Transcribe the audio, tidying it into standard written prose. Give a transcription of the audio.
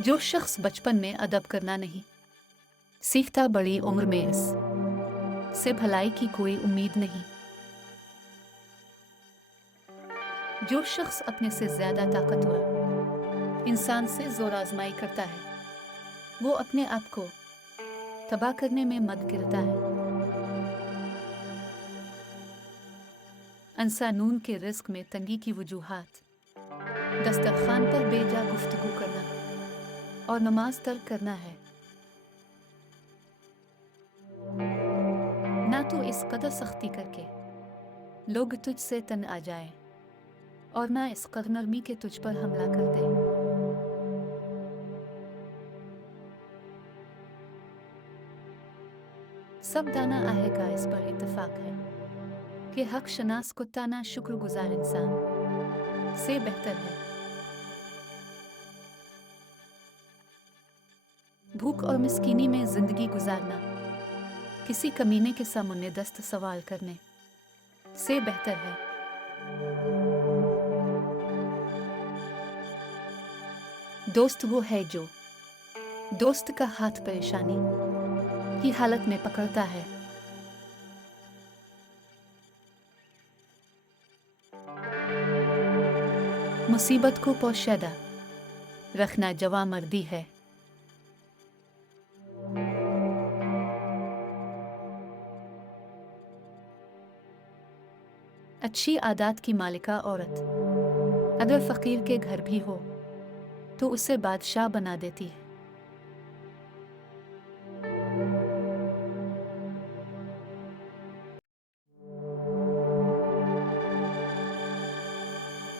जो शख्स बचपन में अदब करना नहीं सीखता, बड़ी उम्र में इस से भलाई की कोई उम्मीद नहीं। जो शख्स अपने से ज्यादा ताकतवर इंसान से जोर आजमाई करता है, वो अपने आप को तबाह करने में मद गिरता है। अंसानून के रिस्क में तंगी की वजूहात, दस्तरखान पर बेजा गुफ्तगू करना और नमाज तर्क करना है। ना तो इस कदर सख्ती करके लोग तुझ से तन आ जाए, और ना इस कदर नरमी के तुझ पर हमला कर दे। सब दाना आहे का इस पर इत्तेफाक है कि हक शनास कुत्ता ना शुक्रगुजार इंसान से बेहतर है। भूख और मिस्कीनी में जिंदगी गुजारना किसी कमीने के सामने दस्त सवाल करने से बेहतर है। दोस्त वो है जो दोस्त का हाथ परेशानी की हालत में पकड़ता है। मुसीबत को पोशीदा रखना जवां मर्दी है। अच्छी आदत की मालिका औरत अगर फकीर के घर भी हो तो उसे बादशाह बना देती है।